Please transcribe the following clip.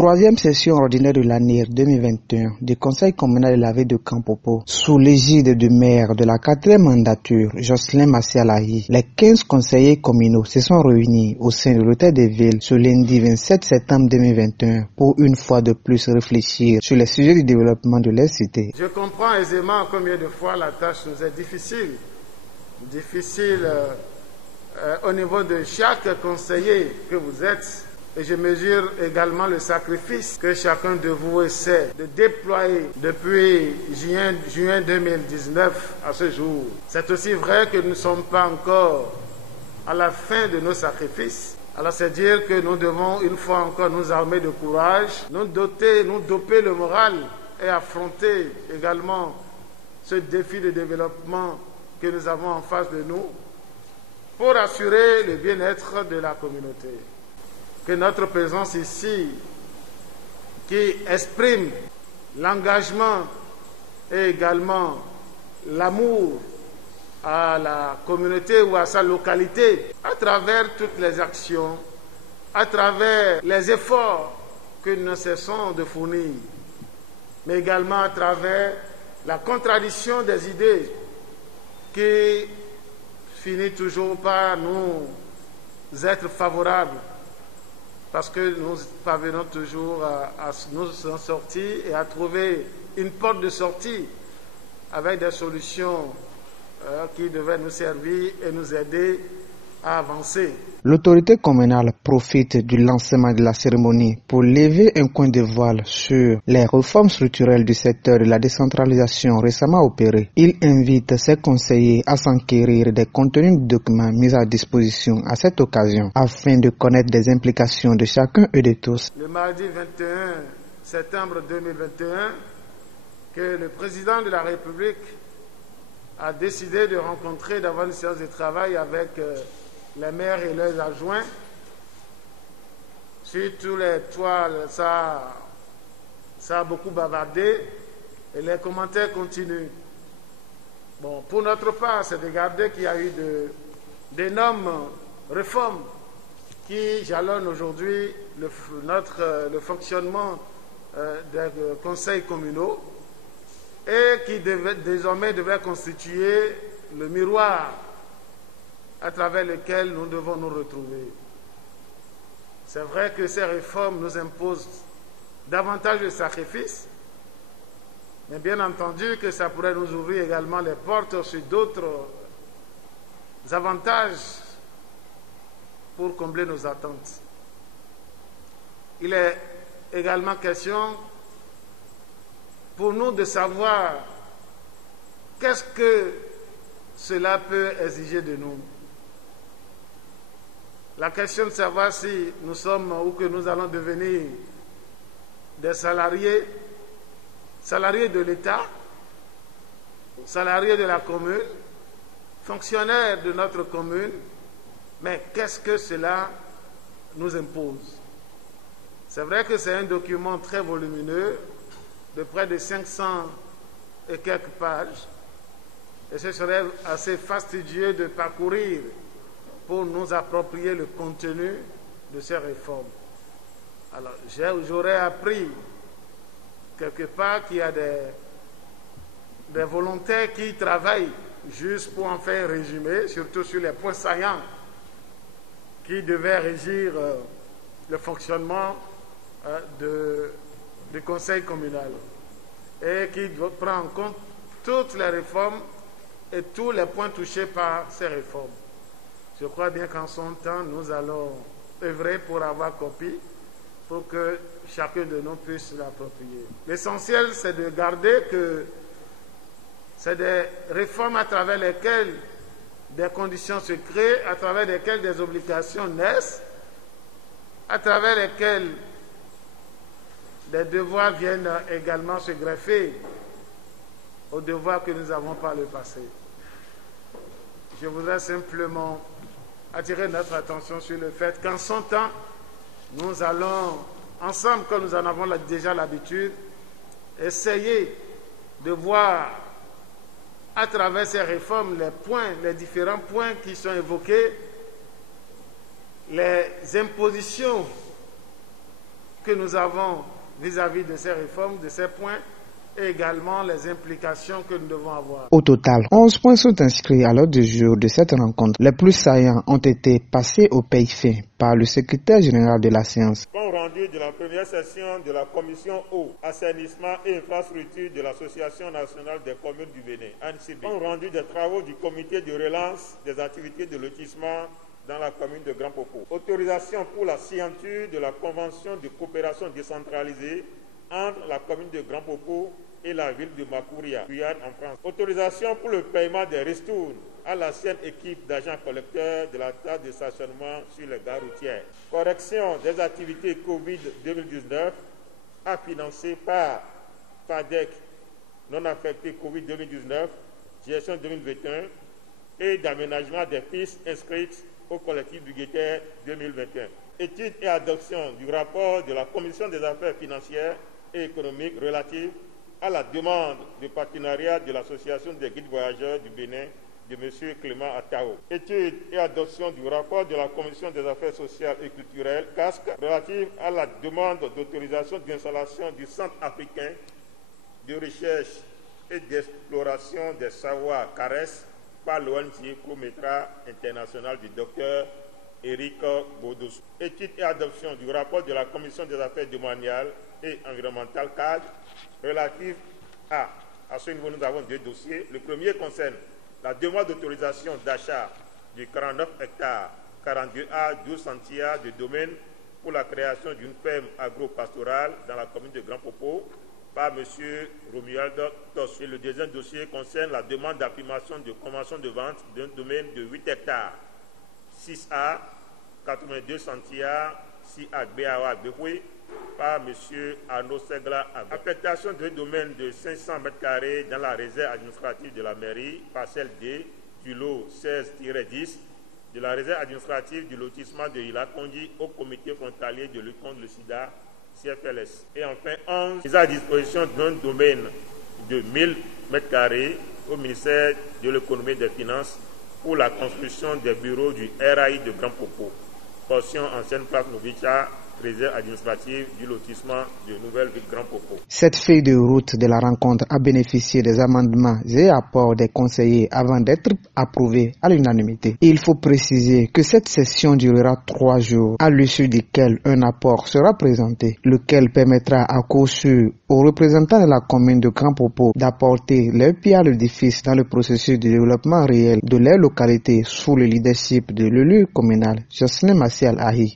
troisième session ordinaire de l'année 2021 du Conseil communal de la ville de Kampopo, sous l'égide du maire de la 4e mandature, Jocelyn Massialahi, les 15 conseillers communaux se sont réunis au sein de l'hôtel de ville ce lundi 27 septembre 2021 pour une fois de plus réfléchir sur les sujets du développement de leur cité. Je comprends aisément combien de fois la tâche nous est difficile. Au niveau de chaque conseiller que vous êtes. Et je mesure également le sacrifice que chacun de vous essaie de déployer depuis juin 2019 à ce jour. C'est aussi vrai que nous ne sommes pas encore à la fin de nos sacrifices. Alors c'est dire que nous devons une fois encore nous armer de courage, nous doper le moral et affronter également ce défi de développement que nous avons en face de nous pour assurer le bien-être de la communauté. Que notre présence ici, qui exprime l'engagement et également l'amour à la communauté ou à sa localité, à travers toutes les actions, à travers les efforts que nous cessons de fournir, mais également à travers la contradiction des idées qui finit toujours par nous être favorables, parce que nous parvenons toujours à nous en sortir et à trouver une porte de sortie avec des solutions qui devaient nous servir et nous aider à avancer. L'autorité communale profite du lancement de la cérémonie pour lever un coin de voile sur les réformes structurelles du secteur de la décentralisation récemment opérées. Il invite ses conseillers à s'enquérir des contenus de documents mis à disposition à cette occasion afin de connaître des implications de chacun et de tous. Le mardi 21 septembre 2021, que le président de la République a décidé de rencontrer, d'avoir une séance de travail avec les maires et leurs adjoints. Sur tous les toits, ça a beaucoup bavardé et les commentaires continuent. Bon, pour notre part, c'est de garder qu'il y a eu d'énormes réformes qui jalonnent aujourd'hui le fonctionnement des conseils communaux et qui désormais devrait constituer le miroir à travers lequel nous devons nous retrouver. C'est vrai que ces réformes nous imposent davantage de sacrifices, mais bien entendu que ça pourrait nous ouvrir également les portes sur d'autres avantages pour combler nos attentes. Il est également question pour nous de savoir qu'est-ce que cela peut exiger de nous. La question de savoir si nous sommes ou que nous allons devenir des salariés de l'État, salariés de la commune, fonctionnaires de notre commune, mais qu'est-ce que cela nous impose? C'est vrai que c'est un document très volumineux, de près de 500 et quelques pages, et ce serait assez fastidieux de parcourir pour nous approprier le contenu de ces réformes. Alors, j'aurais appris quelque part qu'il y a des volontaires qui travaillent juste pour en faire un résumé, surtout sur les points saillants qui devaient régir le fonctionnement du conseil communal et qui doit prendre en compte toutes les réformes et tous les points touchés par ces réformes. Je crois bien qu'en son temps, nous allons œuvrer pour avoir copie, pour que chacun de nous puisse l'approprier. L'essentiel, c'est de garder que c'est des réformes à travers lesquelles des conditions se créent, à travers lesquelles des obligations naissent, à travers lesquelles des devoirs viennent également se greffer aux devoirs que nous avons par le passé. Je voudrais simplement attirer notre attention sur le fait qu'en son temps, nous allons, ensemble, comme nous en avons déjà l'habitude, essayer de voir à travers ces réformes les différents points qui sont évoqués, les impositions que nous avons vis-à-vis de ces réformes, de ces points, et également les implications que nous devons avoir. Au total, 11 points sont inscrits à l'ordre du jour de cette rencontre. Les plus saillants ont été passés au pays fin par le secrétaire général de la séance. Compte rendu de la première session de la commission eau, assainissement et infrastructure de l'Association nationale des communes du Bénin, ANCB. Compte rendu des travaux du comité de relance des activités de lotissement dans la commune de Grand Popo. Autorisation pour la signature de la convention de coopération décentralisée entre la commune de Grand Popo et la ville de Makouria, Guyane en France. Autorisation pour le paiement des ristournes à l'ancienne équipe d'agents collecteurs de la taxe de stationnement sur les gares routières. Correction des activités Covid 2019 à financer par FADEC non affecté Covid 2019, gestion 2021 et d'aménagement des pistes inscrites au collectif budgétaire 2021. Étude et adoption du rapport de la Commission des affaires financières et économiques relative à la demande de partenariat de l'Association des guides voyageurs du Bénin de M. Clément Atao. Étude et adoption du rapport de la Commission des affaires sociales et culturelles, CASC, relative à la demande d'autorisation d'installation du Centre africain de recherche et d'exploration des savoirs CARES par l'ONG Cométra international du Dr Éric Bodos. Étude et adoption du rapport de la Commission des affaires domaniales et environnementales CAD relative à ce niveau nous avons deux dossiers. Le premier concerne la demande d'autorisation d'achat de 49 hectares 42A 12 centières de domaine pour la création d'une ferme agro-pastorale dans la commune de Grand Popo par M. Romuald Tos. Et le deuxième dossier concerne la demande d'affirmation de convention de vente d'un domaine de 8 hectares 6A 82 centières 6A BAA Béhoué par M. Arnaud Segla. Affectation d'un domaine de 500 m² dans la réserve administrative de la mairie, parcelle D du lot 16-10 de la réserve administrative du lotissement de Ilakondi au comité frontalier de lutte contre le sida, CFLS. Et enfin, 11, mise à disposition d'un domaine de 1000 m² au ministère de l'économie et des finances pour la construction des bureaux du RAI de Grand Popo, portion ancienne place Novicha, réserve administrative du lotissement de Nouvelle-Ville Grand Popo. Cette feuille de route de la rencontre a bénéficié des amendements et apports des conseillers avant d'être approuvée à l'unanimité. Il faut préciser que cette session durera 3 jours, à l'issue desquels un apport sera présenté, lequel permettra à coup sûr aux représentants de la commune de Grand Popo d'apporter leur pierre à l'édifice dans le processus de développement réel de leur localité sous le leadership de l'élu communal Jocelyn Maciel Ahi.